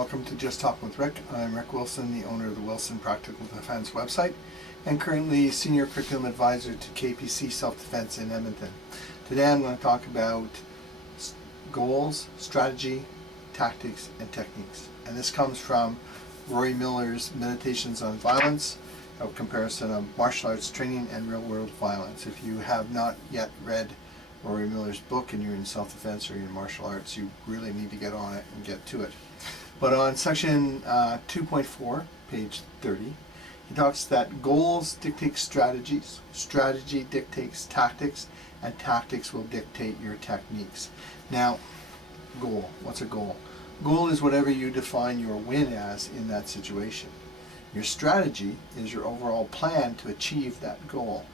welcome to Just Talk with Rick. I'm Rick Wilson, the owner of the Wilson Practical Defense website, and currently Senior Curriculum Advisor to KPC Self-Defense in Edmonton. Today I'm going to talk about goals, strategy, tactics, and techniques. And this comes from Rory Miller's Meditations on Violence, a comparison of martial arts training and real-world violence. If you have not yet read Rory Miller's book and you're in self-defense or you're in martial arts, you really need to get on it and get to it. But on section 2.4, page 30, he talks that goals dictate strategies, strategy dictates tactics, and tactics will dictate your techniques. Now, goal. What's a goal? Goal is whatever you define your win as in that situation. Your strategy is your overall plan to achieve that goal.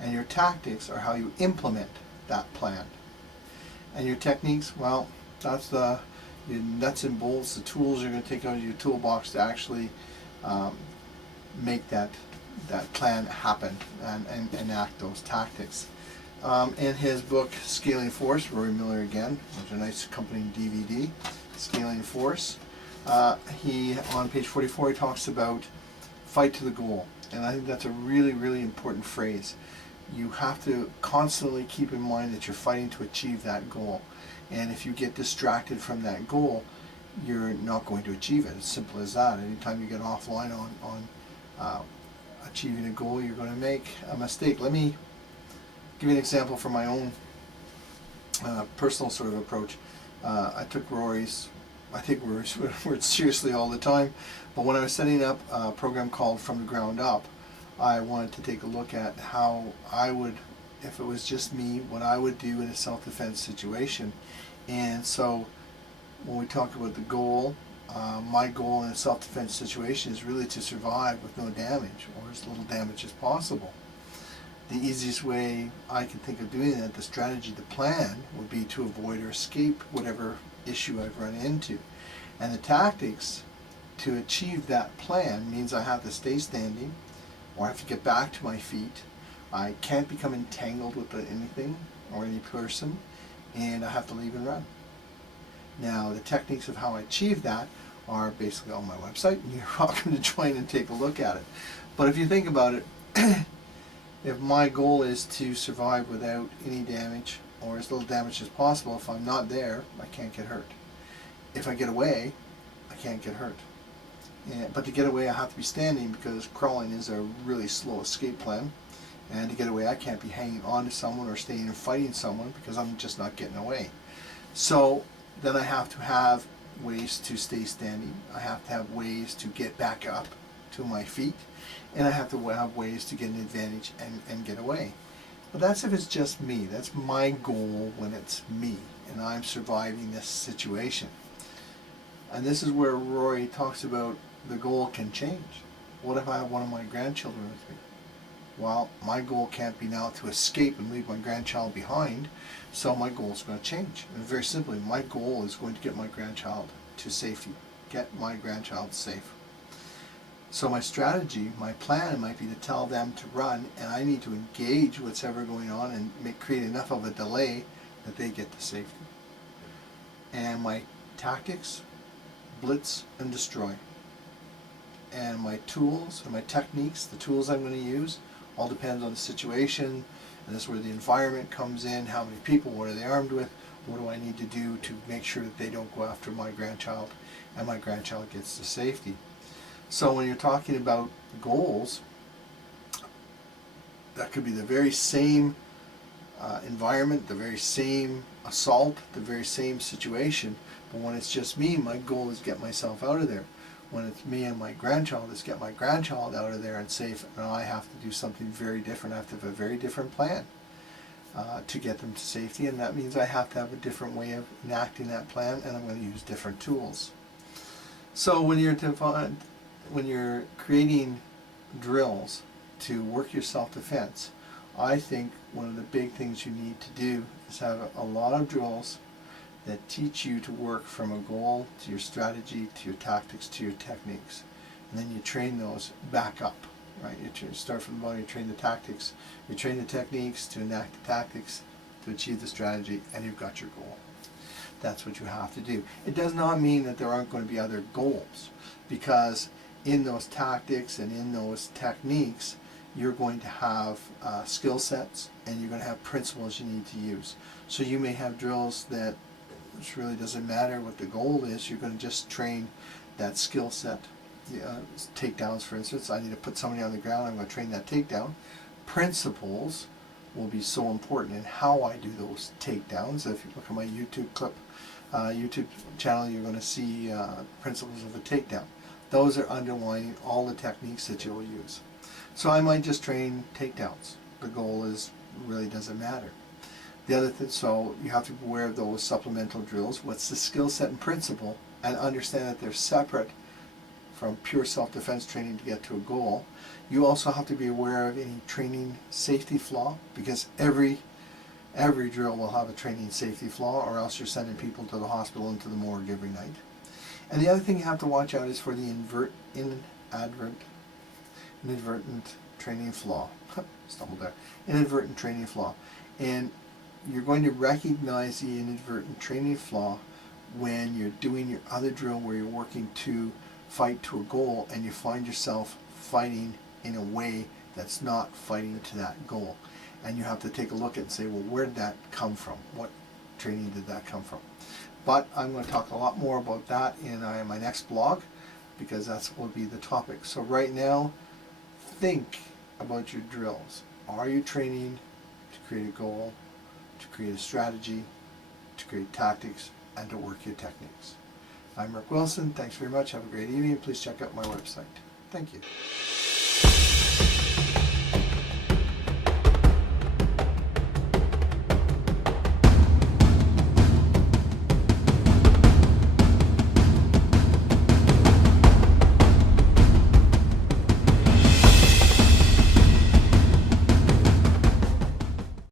And your tactics are how you implement that plan. And your techniques, well, that's the nuts and bolts, the tools you're going to take out of your toolbox to actually make that plan happen and enact those tactics. In his book, Scaling Force, Rory Miller again, which is a nice accompanying DVD, Scaling Force, he, on page 44, he talks about fight to the goal. And I think that's a really, really important phrase. You have to constantly keep in mind that you're fighting to achieve that goal. And if you get distracted from that goal, you're not going to achieve it. It's simple as that. Anytime you get offline on achieving a goal, you're going to make a mistake. Let me give you an example from my own personal sort of approach. I take Rory's words seriously all the time, but when I was setting up a program called From the Ground Up, I wanted to take a look at how I would, if it was just me, what I would do in a self-defense situation. And so when we talk about the goal, my goal in a self-defense situation is really to survive with no damage, or as little damage as possible. The easiest way I can think of doing that, the strategy, the plan, would be to avoid or escape whatever issue I've run into. And the tactics to achieve that plan means I have to stay standing, or I have to get back to my feet. I can't become entangled with anything or any person, and I have to leave and run. Now, the techniques of how I achieve that are basically on my website, and you're welcome to join and take a look at it. But if you think about it, if my goal is to survive without any damage, or as little damage as possible, if I'm not there, I can't get hurt. If I get away, I can't get hurt. But to get away, I have to be standing, because crawling is a really slow escape plan. And to get away, I can't be hanging on to someone or staying and fighting someone, because I'm just not getting away. So then I have to have ways to stay standing. I have to have ways to get back up to my feet. And I have to have ways to get an advantage and get away. But that's if it's just me. That's my goal when it's me and I'm surviving this situation. And this is where Rory talks about the goal can change. What if I have one of my grandchildren with me? Well, my goal can't be now to escape and leave my grandchild behind, so my goal is going to change. And very simply, my goal is going to get my grandchild to safety, get my grandchild safe. So my strategy, my plan might be to tell them to run, and I need to engage what's ever going on and create enough of a delay that they get to safety. And my tactics, blitz and destroy. And my tools and my techniques, the tools I'm going to use, all depends on the situation, and this is where the environment comes in, how many people, what are they armed with, what do I need to do to make sure that they don't go after my grandchild and my grandchild gets to safety. So when you're talking about goals, that could be the very same environment, the very same assault, the very same situation, but when it's just me, my goal is to get myself out of there. When it's me and my grandchild, is get my grandchild out of there and safe, and I have to do something very different. I have to have a very different plan to get them to safety, and that means I have to have a different way of enacting that plan, and I'm going to use different tools. So when you're creating drills to work your self-defense, I think one of the big things you need to do is have a lot of drills that teach you to work from a goal to your strategy, to your tactics, to your techniques. And then you train those back up, right? You start from the bottom, you train the tactics, you train the techniques to enact the tactics to achieve the strategy, and you've got your goal. that's what you have to do. It does not mean that there aren't going to be other goals, because in those tactics and in those techniques, you're going to have skill sets, and you're going to have principles you need to use. So you may have drills that, which really doesn't matter what the goal is, you're going to just train that skill set. Takedowns, for instance, I need to put somebody on the ground, I'm going to train that takedown. Principles will be so important in how I do those takedowns. If you look at my YouTube channel, you're going to see principles of a takedown. Those are underlying all the techniques that you'll use. So I might just train takedowns. The goal is really doesn't matter. The other thing, so you have to be aware of those supplemental drills. What's the skill set and principle, and understand that they're separate from pure self-defense training to get to a goal. You also have to be aware of any training safety flaw, because every drill will have a training safety flaw, or else you're sending people to the hospital and to the morgue every night. And the other thing you have to watch out is for the inadvertent training flaw. Stumbled there. Inadvertent training flaw. And you're going to recognize the inadvertent training flaw when you're doing your other drill where you're working to fight to a goal, and you find yourself fighting in a way that's not fighting to that goal. And you have to take a look at it and say, well, where did that come from? What training did that come from? But I'm going to talk a lot more about that in my next blog, because that's will be the topic. So right now, think about your drills. Are you training to create a goal, to create a strategy, to create tactics, and to work your techniques? I'm Rick Wilson. Thanks very much. Have a great evening. Please check out my website. Thank you.